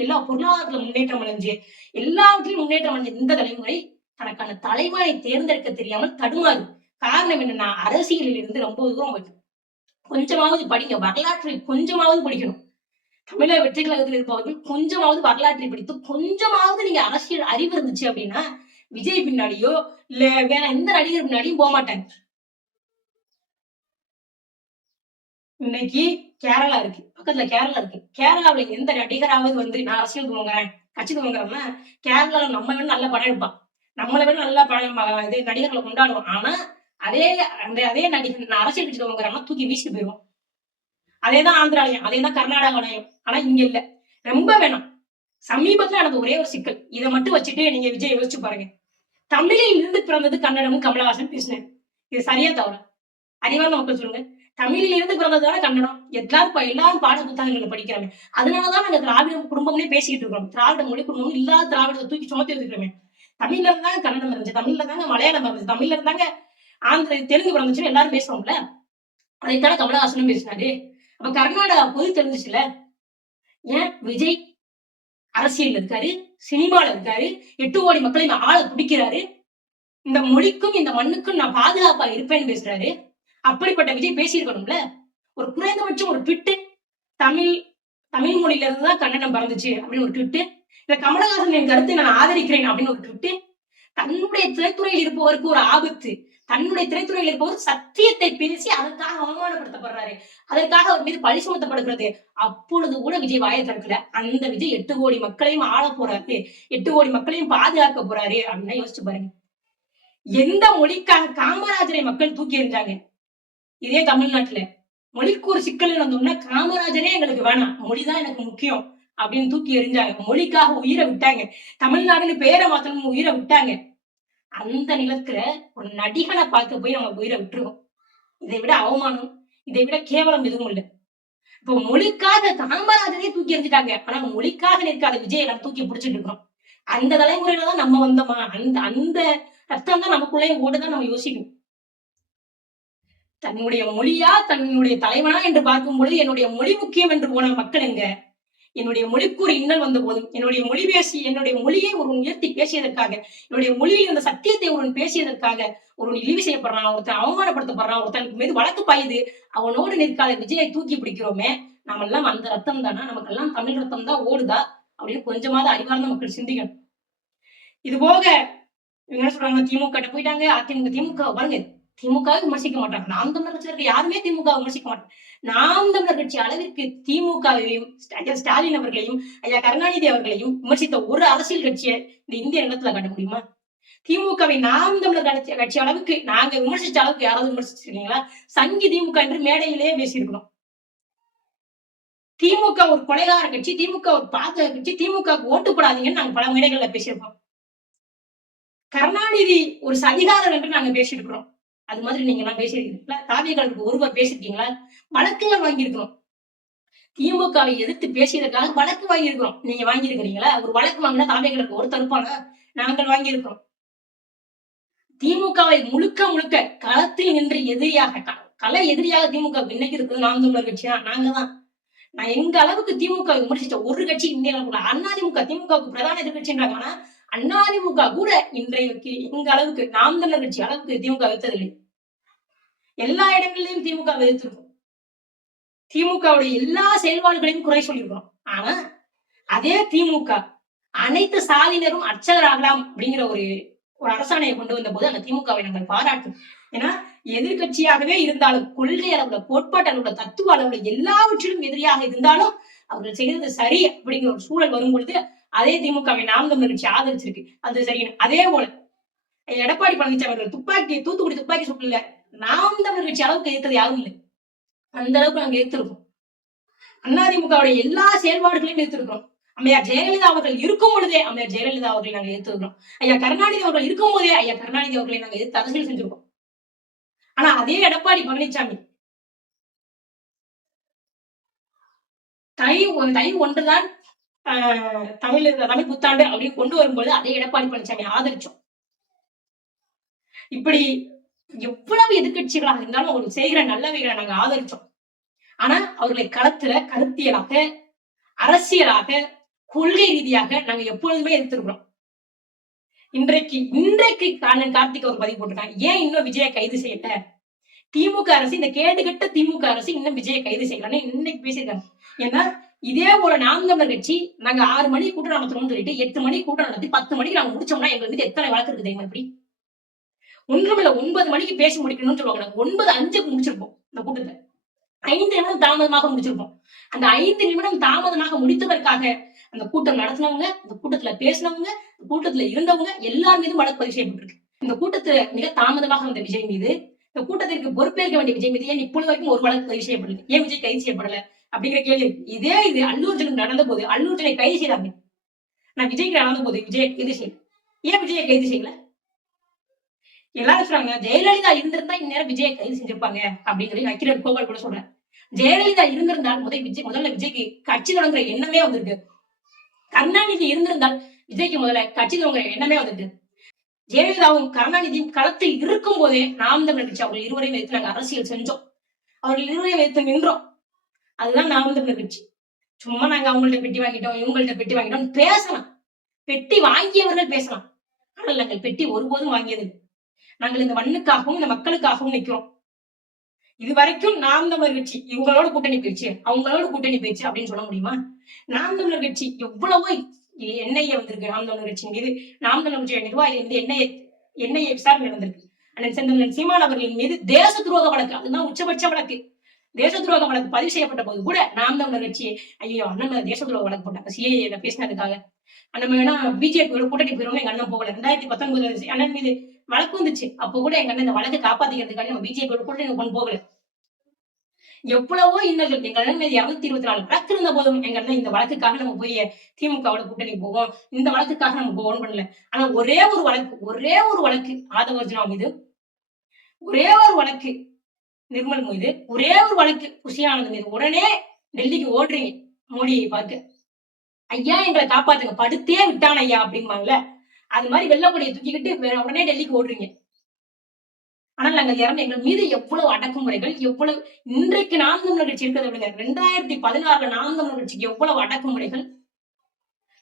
எல்லா பொருளாதாரத்துல முன்னேற்றம் அடைஞ்சு எல்லாவற்றிலும் முன்னேற்றம் அடைஞ்ச இந்த தலைமுறை தனக்கான தலைவனை தேர்ந்தெடுக்க தெரியாமல் தடுமாறு. காரணம் என்னன்னா அரசியலில் இருந்து ரொம்ப தூரம் கொஞ்சமாவது படிக்க வரலாற்றை கொஞ்சமாவது படிக்கணும். தமிழக வெற்றி கழகத்தில் இருப்பவர்கள் கொஞ்சமாவது வரலாற்றை படித்து கொஞ்சமாவது நீங்க அரசியல் அறிவு இருந்துச்சு அப்படின்னா விஜய் பின்னாடியோ இல்ல வேற எந்த நடிகர் பின்னாடியும் போக மாட்டாங்க இன்னைக்கு கேரளா இருக்கு. பக்கத்துல கேரளா இருக்கு. கேரளாவுல எந்த நடிகராவது வந்து நான் அரசியல் தூங்குறேன் கட்சி துவங்குறேன்னா கேரளால நம்ம வேணும் நல்ல படம் எடுப்பான். நம்மளை வேணும் நல்ல படம் இது நடிகர்களை கொண்டாடுவோம் ஆனா அதே அந்த அதே நடிகர் நான் அரசியல் கட்சி துவங்குறாங்கன்னா தூக்கி வீசிட்டு போயிடுவோம் அதேதான் ஆந்திராலயம் அதேதான் கர்நாடகாலயம். ஆனா இங்க இல்ல. ரொம்ப வேணும். சமீபத்துல நடந்த ஒரே ஒரு சிக்கல். இதை மட்டும் வச்சுட்டு நீங்க விஜய் யோசிச்சு பாருங்க. தமிழில் இருந்து பிறந்தது கன்னடமும் கமலஹாசன் பேசினேன். இது சரியா தவறா? அறிவார்ந்த மக்கள் சொல்லுங்க. தமிழில் இருந்து பிறந்ததுதானே கன்னடம்? எல்லாரும் இப்ப எல்லாரும் பாட புத்தகங்களை படிக்கிறாங்க. அதனாலதான் நாங்க திராவிட குடும்பம்னே பேசிக்கிட்டு இருக்கோம் திராவிட மொழி குடும்பம் இல்லாத திராவிடத்தை தூக்கி சுமத்தி இருக்கிறோமே. தமிழ்ல இருந்தாங்க கன்னடம் இருந்துச்சு. தமிழ்ல தாங்க மலையாளம் இருந்துச்சு. தமிழ்ல இருந்தாங்க ஆந்திர தெலுங்கு பிறந்துச்சுன்னு எல்லாரும் பேசுவோம்ல? அதைத்தான கமலஹாசனும் பேசினாரு. அப்ப கர்நாடகா பொது தெரிஞ்சிச்சுல? ஏன்? விஜய் அரசியல் இருக்காரு சினிமால இருக்காரு எட்டு கோடி மக்களையும் ஆளை பிடிக்கிறாரு. இந்த மொழிக்கும் இந்த மண்ணுக்கும் நான் பாதுகாப்பா இருப்பேன்னு பேசுறாரு. அப்படிப்பட்ட விஜய் பேசியிருக்கணும்ல? ஒரு குறைந்தபட்சம் ஒரு ட்விட்டு தமிழ் தமிழ் மொழியில இருந்து தான் கண்ணனம் பறந்துச்சு அப்படின்னு ஒரு ட்விட்டு இல்ல கமலஹாசன் என் கருத்தை நான் ஆதரிக்கிறேன் அப்படின்னு ஒரு ட்விட்டு தன்னுடைய திரைத்துறையில் இருப்பவருக்கு ஒரு ஆபத்து தன்னுடைய திரைத்துறையில் இருப்பவர் சத்தியத்தை பேசி அதற்காக அவமானப்படுத்தப்படுறாரு அதற்காக அவர் மீது பழி சுமத்தப்படுகிறது. அப்பொழுது கூட விஜய் வாய திறக்கல. அந்த விஜய் எட்டு கோடி மக்களையும் ஆள போறாரு எட்டு கோடி மக்களையும் பாதுகாக்க போறாரு அப்படின்னா யோசிச்சு பாருங்க. எந்த மொழிக்காக காமராஜரை மக்கள் தூக்கி எறிஞ்சாங்க? இதே தமிழ்நாட்டுல மொழிக்கு ஒரு சிக்கல் வந்தோம்னா காமராஜரே எங்களுக்கு வேணாம். மொழிதான் எனக்கு முக்கியம் அப்படின்னு தூக்கி எறிஞ்சாங்க. மொழிக்காக உயிரை விட்டாங்க. தமிழ்நாடுன்னு பேரை மாத்தணும் உயிரை விட்டாங்க. அந்த நிலத்துல ஒரு நடிகனை பார்க்க போய் நம்ம உயிரை விட்டுருவோம். இதை விட அவமானம் இதை விட கேவலம் எதுவும் இல்லை. இப்போ மொழிக்காக காமராஜரே தூக்கி எறிஞ்சிட்டாங்க. ஆனா மொழிக்காக நிற்காத விஜயை நம்ம தூக்கி பிடிச்சிட்டு இருக்கோம் அந்த தலைமுறையில தான் நம்ம வந்தோமா? அந்த அந்த ரத்தம் தான் நமக்குள்ளே ஓடுதான் நம்ம யோசிக்கணும் தன்னுடைய மொழியா தன்னுடைய தலைவனா என்று பார்க்கும் பொழுது என்னுடைய மொழி முக்கியம் என்று போன மக்கள் எங்க? என்னுடைய மொழிக்கு ஒரு இன்னல் வந்த போதும் என்னுடைய மொழி பேசி என்னுடைய மொழியை ஒருவன் உயர்த்தி பேசியதற்காக என்னுடைய மொழியில் இருந்த சத்தியத்தை ஒருவன் பேசியதற்காக ஒருவன் இழிவு செய்யப்படுறான் ஒருத்தன் அவமானப்படுத்தப்படுறான் ஒருத்தனுக்கு மீது வழக்கு பாயுது அவனோடு நிற்காத விஜயை தூக்கி பிடிக்கிறோமே நம்ம எல்லாம் அந்த ரத்தம் தானா? நமக்கெல்லாம் தமிழ் ரத்தம் தான் ஓடுதா? அப்படின்னு கொஞ்சமாவது அறிவார்ந்த மக்கள் சிந்திக்கணும். இது போக இவங்க என்ன சொல்றாங்க? திமுக போயிட்டாங்க அதிமுக திமுக பாருங்க திமுக விமர்சிக்க மாட்டாங்க. நாம் தமிழர் கட்சியில யாருமே திமுக விமர்சிக்க மாட்டாங்க. நாம் தமிழர் கட்சி அளவிற்கு திமுகவையும் ஐயா ஸ்டாலின் அவர்களையும் ஐயா கருணாநிதி அவர்களையும் விமர்சித்த ஒரு அரசியல் கட்சியை இந்த இந்திய நிலத்துல காட்ட முடியுமா? திமுகவை நாம் தமிழர் கட்சி கட்சி அளவுக்கு நாங்க விமர்சிச்ச அளவுக்கு யாராவது விமர்சிச்சிருக்கீங்களா? சங்கி திமுக என்று மேடையிலேயே பேசியிருக்கிறோம். திமுக ஒரு கொலைகார கட்சி திமுக ஒரு பாத கட்சி திமுக ஓட்டு போடாதீங்கன்னு நாங்க பல மேடைகள்ல பேசியிருக்கோம். கருணாநிதி ஒரு சதிகாரர் என்று நாங்க பேசியிருக்கிறோம். அது மாதிரி நீங்க எல்லாம் பேசியிருக்கீங்களா? தாவியர்களுக்கு ஒருவர் பேசியிருக்கீங்களா? வழக்குகள் வாங்கியிருக்கிறோம். திமுகவை எதிர்த்து பேசியதற்காக வழக்கு வாங்கியிருக்கிறோம். நீங்க வாங்கியிருக்கிறீங்களா? ஒரு வழக்கு வாங்கினா தாவியர்களுக்கு ஒரு தருப்பானா நாங்கள் வாங்கியிருக்கிறோம். திமுகவை முழுக்க முழுக்க களத்தில் நின்று எதிரியாக க- கள எதிரியாக திமுக இன்னைக்கு இருக்குது நாம் தமிழர் கட்சி தான் நாங்க தான். நான் எங்க அளவுக்கு திமுக விமர்சிச்ச ஒரு கட்சி இந்திய அளவுல அதிமுக திமுகவுக்கு பிரதான எதிர்கட்சின்றாங்க ஆனா அதிமுக கூட இன்றைக்கு எங்க அளவுக்கு நாம் தமிழர் கட்சி அளவுக்கு திமுக வைத்ததில்லை எல்லா இடங்களிலும் திமுக வைத்திருக்கும் திமுகவுடைய எல்லா செயல்பாடுகளையும் குறை சொல்லியிருக்கோம் ஆனா அதே திமுக அனைத்து சாதியினரும் அர்ச்சகராகலாம் அப்படிங்கிற ஒரு ஒரு அரசாணையை கொண்டு வந்த போது அந்த திமுகவை நாங்கள் பாராட்டும் ஏன்னா எதிர்கட்சியாகவே இருந்தாலும் கொள்கை அளவுல கோட்பாட்டு அளவுல தத்துவ அளவுல எல்லாவற்றிலும் எதிரியாக இருந்தாலும் அவர்கள் செய்தது சரி அப்படிங்கிற ஒரு சூழல் வரும் பொழுது அதே திமுகவை நாம் தமிழர் ஆதரிச்சிருக்கு. அது சரி அதே போல எடப்பாடி பழனிசாமி அவர்கள் துப்பாக்கி தூத்துக்குடி துப்பாக்கி சுட்டுல நாம் தமிழர் கட்சி அளவுக்கு எதிர்த்தது யாரும் இல்லை. அந்த அளவுக்கு நாங்க எதிர்த்திருக்கோம் அதிமுகவுடைய எல்லா செயல்பாடுகளையும் எதிர்த்திருக்கிறோம் அம்மையார் ஜெயலலிதா அவர்கள் இருக்கும் பொழுதே அம்மையார் ஜெயலலிதா அவர்களை நாங்க எதிர்த்திருக்கிறோம் ஐயா கருணாநிதி அவர்கள் இருக்கும் போதே ஐயா கருணாநிதி அவர்களை நாங்க எதிர்த்து அரசியல் செஞ்சிருக்கோம். ஆனா அதே எடப்பாடி பழனிசாமி தை ஒ- தை ஒன்றுதான் தமிழ் தமிழ் புத்தாண்டு அப்படின்னு கொண்டு வரும்போது அதே எடப்பாடி பழனிசாமி ஆதரிச்சோம். இப்படி எவ்வளவு எதிர்க்கட்சிகளாக இருந்தாலும் அவர்கள் செய்கிற நல்லவைகளை நாங்க ஆதரிச்சோம். ஆனா அவர்களை களத்துல கருத்தியலாக அரசியலாக கொள்கை ரீதியாக நாங்க எப்பொழுதுமே எதிர்த்திருக்கிறோம். இன்றைக்கு இன்றைக்கு அண்ணன் கார்த்திக் ஒரு பதிவு போட்டிருக்காங்க. ஏன் இன்னும் விஜய கைது செய்யல? திமுக அரசு இந்த கேடுகட்ட திமுக அரசு இன்னும் விஜய கைது செய்யலன்னு இன்னைக்கு பேசியிருக்காங்க. ஏன்னா இதே போல நாம் தமிழர் கட்சி நாங்க ஆறு மணி கூட்டம் நடத்தணும்னு சொல்லிட்டு எட்டு மணி கூட்டம் நடத்தி பத்து மணிக்கு நாங்க முடிச்சோம்னா எங்க எத்தனை வழக்கு இருக்குது தெரியுமா இப்படி? ஒன்றுமில்ல ஒன்பது மணிக்கு பேசி முடிக்கணும்னு சொல்லுவாங்க நாங்க. ஒன்பது அஞ்சுக்கு முடிச்சிருப்போம் இந்த கூட்டத்தை. ஐந்து நிமிடம் தாமதமாக முடிச்சிருப்போம். அந்த ஐந்து நிமிடம் தாமதமாக முடித்ததற்காக அந்த கூட்டம் நடத்தினவங்க அந்த கூட்டத்துல பேசினவங்க இந்த கூட்டத்துல இருந்தவங்க எல்லார் மீதும் வழக்கு பதிவு செய்யப்பட்டிருக்கு. இந்த கூட்டத்துல மிக தாமதமாக வந்த விஜய் மீது இந்த கூட்டத்திற்கு பொறுப்பேற்க வேண்டிய விஜய் மீது ஏன் இப்பொழுது வரைக்கும் ஒரு வழக்கு பதிவு செய்யப்படல? ஏன் விஜய் கைது செய்யப்படல? அப்படிங்கிற கேள்வி. இதே இது அல்லூர்ஜனுக்கு நடந்த போது அல்லூர்ஜனை கைது செய்தாங்க நான் விஜய்க்கு நடந்த போது விஜய் கைது செய்யல ஏன் விஜயை கைது செய்யல? எல்லாரும் சொல்றாங்க ஜெயலலிதா இருந்திருந்தா இந்நேரம் விஜய கைது செஞ்சிருப்பாங்க அப்படின்னு சொல்லி நக்கீரர் கோபால் கூட சொல்றேன் ஜெயலலிதா இருந்திருந்தால் முதல் விஜய் முதல்ல விஜய்க்கு கட்சி தொடங்குற எண்ணமே வந்திருக்கு. கருணாநிதி இருந்திருந்தால் விஜய்க்கு முதல்ல கட்சி தொடங்குற எண்ணமே வந்திருக்கு. ஜெயலலிதாவும் கருணாநிதியும் களத்தில் இருக்கும் போதே நாம் தமிழ் கட்சி அவர்கள் இருவரையும் வைத்து நாங்க அரசியல் செஞ்சோம். அவர்கள் இருவரையும் வைத்து நின்றோம். அதுதான் நாம் தமிழர் கட்சி சும்மா நாங்க அவங்கள்ட்ட பெட்டி வாங்கிட்டோம் இவங்கள்ட்ட பெட்டி வாங்கிட்டோம் பேசலாம். பெட்டி வாங்கியவர்கள் பேசலாம். ஆனால் நாங்கள் பெட்டி ஒருபோதும் வாங்கியது நாங்கள் இந்த மண்ணுக்காகவும் இந்த மக்களுக்காகவும் நிற்கிறோம். இது வரைக்கும் நாம் தமிழர் கட்சி இவங்களோட கூட்டணி போயிடுச்சு அவங்களோட கூட்டணி போயிடுச்சு அப்படின்னு சொல்ல முடியுமா? நாம் தமிழர் கட்சி எவ்வளவோ என்ஐஏ வந்திருக்கு நாம் தமிழர் கட்சி மீது. நாம் தமிழர் கட்சி நிர்வாகிகள் மீது என்ஐஏ என்ஐஏ விசாரணை நடந்திருக்கு. அண்ணன் செந்தமிழன் சீமான் அவர்களின் மீது தேச துரோக வழக்கு அதுதான் உச்சபட்ச வழக்கு. தேச துரோக வழக்கு பதிவு செய்யப்பட்ட போது கூட நாம் தமிழர் கட்சி ஐயோ அண்ணன் தேச துரோக வழக்கு போட்டாங்க. சிஏஏ பேசினதுக்காக? அண்ணன் வேணா பிஜேபியோட கூட்டணி போயிருவோம் எங்க அண்ணன் போகல. ரெண்டாயிரத்தி பத்தொன்பது அண்ணன் மீது வழக்கு வந்துச்சு. அப்ப கூட எங்க அண்ணன் இந்த வழக்கு காப்பாத்திக்கிறதுக்காக நம்ம பிஜேபியோட கூட்டணி கொண்டு போகல. எவ்வளவோ இன்னர்கள் எங்க அண்ணன் மீது இருநூத்தி இருபத்தி நாலு வழக்கு இருந்த போதும் எங்க அண்ணன் இந்த வழக்குக்காக நம்ம போய் திமுகவோட கூட்டணி போவோம். இந்த வழக்குக்காக நம்ம போவோம் பண்ணல. ஆனா ஒரே ஒரு வழக்கு ஒரே ஒரு வழக்கு ஆதவர்ஜுனா மீது ஒரே ஒரு வழக்கு நிர்மல் மீது ஒரே ஒரு வழக்கு குஷியானது மீது. உடனே டெல்லிக்கு ஓடுறீங்க மோடியை பார்க்க ஐயா எங்களை காப்பாத்துங்க. படுத்தே விட்டான் ஐயா அப்படிம்பாங்கல்ல? அது மாதிரி வெள்ளக்கொடியை தூக்கிக்கிட்டு வேற உடனே டெல்லிக்கு ஓடுறீங்க. ஆனால் நாங்கள் இறந்து எங்கள் மீது எவ்வளவு அடக்குமுறைகள் எவ்வளவு இன்றைக்கு நான்கு தமிழர் கட்சி இருக்கிறத விடுங்க. ரெண்டாயிரத்தி பதினாறுல நான்கு தமிழர் கட்சிக்கு எவ்வளவு அடக்குமுறைகள்?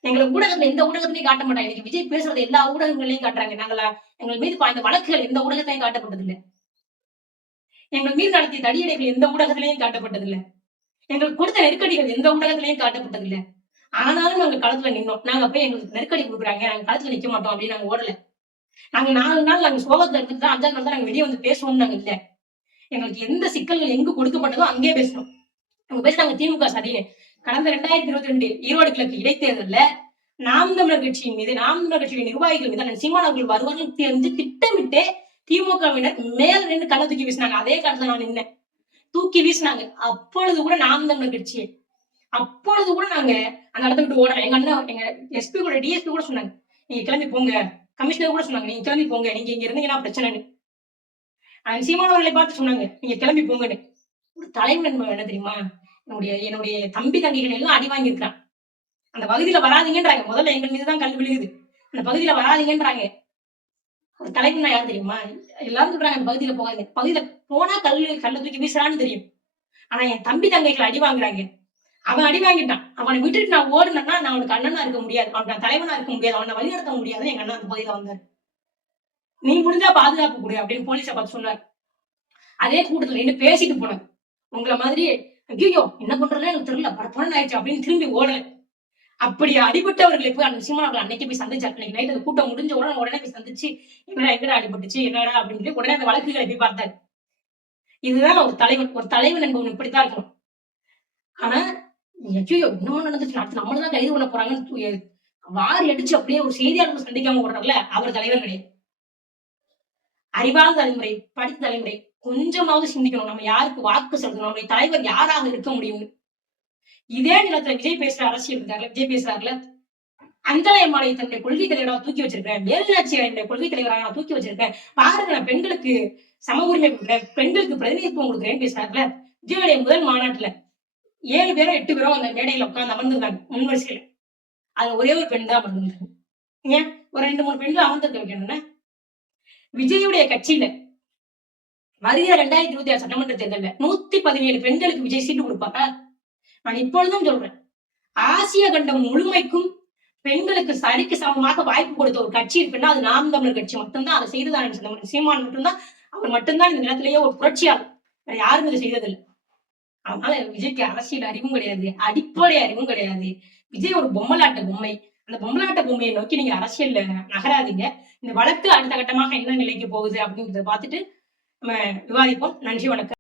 எங்களை ஊடகத்துல எந்த ஊடகத்திலையும் காட்ட மாட்டாங்க. இன்னைக்கு விஜய் பேசுறது எல்லா ஊடகங்களையும் காட்டுறாங்க. நாங்கள எங்கள் மீது பாய்ந்த வழக்குகள் எந்த ஊடகத்திலையும் காட்டப்பட்டதில்லை எங்கள் மீது நடத்திய தடியடைகள் எந்த ஊடகத்திலையும் காட்டப்பட்டதில்லை. எங்களுக்கு கொடுத்த நெருக்கடிகள் எந்த ஊடகத்திலையும் காட்டப்பட்டதில்லை. ஆனாலும் நாங்க களத்துல நின்னோம். நாங்க போய் எங்களுக்கு நெருக்கடி கொடுக்குறாங்க. நாங்க களத்துல நிக்க மாட்டோம் அப்படின்னு நாங்க ஓடல. நாங்க நாலு நாள் நாங்க சோகத்துல இருந்துட்டு தான் அஞ்சாவது நாள் தான் நாங்க வெளியே வந்து பேசுவோம் நாங்க இல்ல. எங்களுக்கு எந்த சிக்கல்கள் எங்க கொடுக்கப்பட்டதோ அங்கேயே பேசணும் அவங்க பேசினாங்க திமுக சதின்னு கடந்த ரெண்டாயிரத்தி இருபத்தி ரெண்டு ஈரோடு கிழக்கு இடைத்தேர்தல்ல நாம் தமிழர் கட்சியின் மீது நாம் தமிழர் கட்சியின் நிர்வாகிகள் மீது அண்ணன் சீமான் அவர்கள் வருவார்கள் தெரிஞ்சு திட்டமிட்டே திமுகவினர் மேல நின்று கள்ள தூக்கி வீசினாங்க. அதே காலத்துல நான் நின்னேன். தூக்கி வீசினாங்க. அப்பொழுது கூட நாம் தமிழர் கட்சி அப்பொழுது கூட நாங்க அந்த இடத்த விட்டு ஓடலாம் எங்க அண்ணன் எங்க எஸ்பி கூட டிஎஸ்பி கூட சொன்னாங்க. நீங்க கிளம்பி போங்க. கமிஷனர் கூட சொன்னாங்க. நீங்க கிளம்பி போங்க. நீங்க இங்க இருந்தீங்கன்னா பிரச்சனைன்னு. அந்த பார்த்து சொன்னாங்க. நீங்க கிளம்பி போங்கன்னு. ஒரு தலைவன் என்ன தெரியுமா? என்னுடைய என்னுடைய தம்பி தங்கைகள் எல்லாம் அடி வாங்கியிருக்கான் அந்த பகுதியில வராதீங்கன்றாங்க. முதல்ல எங்க மீது தான் கல் விழுகுது. அந்த பகுதியில வராதீங்கன்றாங்க. ஒரு தலைவன் யார் தெரியுமா? எல்லாரும் சொல்றாங்க அந்த பகுதியில போகாதீங்க. பகுதியில போனா கல்லு கல்ல தூக்கி வீசுறான்னு தெரியும். ஆனா என் தம்பி தங்கைகள் அடி வாங்குறாங்க. அவன் அடி வாங்கிட்டான். அவனை விட்டுட்டு நான் ஓடுனேன்னா நான் அவனுக்கு அண்ணனா இருக்க முடியாது. அவனுக்கு நான் தலைவனா இருக்க முடியாது. அவனை வழிநடத்த முடியாது. எங்க அண்ணன் அந்த பகுதியில வந்தாரு. நீ முடிஞ்சா பாதுகாப்பு கொடு அப்படின்னு போலீஸை பார்த்து சொன்னார் அதே கூட்டத்துல நின்று பேசிட்டு போனேன். உங்களை மாதிரி ஐயோ என்ன பண்றதுன்னு எனக்கு தெரியல. பரப்பரன்னு ஆயிடுச்சு அப்படின்னு திரும்பி ஓடல. அப்படி அடிபட்டவர்களை போய் அந்த சீமான் அவர்கள் அன்னைக்கு போய் சந்திச்சார் அன்னைக்கு நைட் அந்த கூட்டம் முடிஞ்ச உடனே உடனே போய் சந்திச்சு என்னடா எங்கடா அடிபட்டுச்சு என்னடா அப்படின்னு சொல்லி உடனே அந்த வழக்குகளை போய் பார்த்தாரு இதுதான் ஒரு தலைவன் ஒரு தலைவன் என்பவன் இப்படித்தான் இருக்கணும். ஆனா ஐயோ இன்னமும் நடந்துச்சு. அடுத்து நம்மளதான் கைது பண்ண போறாங்கன்னு வாரி அடிச்சு அப்படியே ஒரு செய்தியாளர் சந்திக்காம விடுறாருல அவர் தலைவர் கிடையாது. அறிவார்ந்த தலைமுறை படித்த தலைமுறை கொஞ்சமாவது சிந்திக்கணும். நம்ம யாருக்கு வாக்கு செலுத்தணும்? நம்முடைய தலைவர் யாராக இருக்க முடியும்? இதே நிலத்துல விஜய் பேசுற அரசியல் இருக்காருல்ல விஜய் பேசுறாருல அஞ்சலயமாலை தன்னுடைய கொள்கை தலைவராக தூக்கி வச்சிருக்கேன் வேலுநாச்சி என்னுடைய கொள்கை தலைவராக நான் தூக்கி வச்சிருக்கேன் பாருங்க நான் பெண்களுக்கு சம உரிமை கொடுக்குறேன் பெண்களுக்கு பிரதிநிதித்துவம் கொடுக்குறேன்னு பேசுறாருல விஜயுடைய முதல் மாநாட்டுல ஏழு பேரோ எட்டு பேரும் அந்த மேடையில உட்கார்ந்து அமர்ந்திருக்காங்க முன் வரிசையில. அது ஒரே ஒரு பெண் தான் அமர்ந்திருந்தாங்க. ஏன்? ஒரு ரெண்டு மூணு பெண்கள் அமர்ந்திருக்க வைக்கணும்னா விஜயுடைய கட்சியில வருகிற ரெண்டாயிரத்தி இருபத்தி ஆறு சட்டமன்ற தேர்தலில் நூத்தி பதினேழு பெண்களுக்கு விஜய் சீட்டு கொடுப்பாரா? நான் இப்பொழுதும் சொல்றேன். ஆசிய கண்டம் முழுமைக்கும் பெண்களுக்கு சரிக்கு சமமாக வாய்ப்பு கொடுத்த ஒரு கட்சி இருக்குன்னா அது நாம் தமிழர் கட்சி மட்டும்தான். அதை செய்ததான் சொன்ன சீமான் மட்டும்தான். அவர் மட்டும்தான் இந்த நிலத்திலேயே ஒரு புரட்சியாளர். வேற யாரும் இதை செய்ததில்லை. அதனால விஜய்க்கு அரசியல் அறிவும் கிடையாது அடிப்படை அறிவும் கிடையாது. விஜய் ஒரு பொம்மலாட்ட பொம்மை. அந்த பொம்மலாட்ட பொம்மையை நோக்கி நீங்க அரசியல்ல நகராதீங்க. இந்த வழக்கு அடுத்த கட்டமாக என்ன நிலைக்கு போகுது அப்படின்றத பார்த்துட்டு நம்ம விவாதிப்போம். நன்றி வணக்கம்.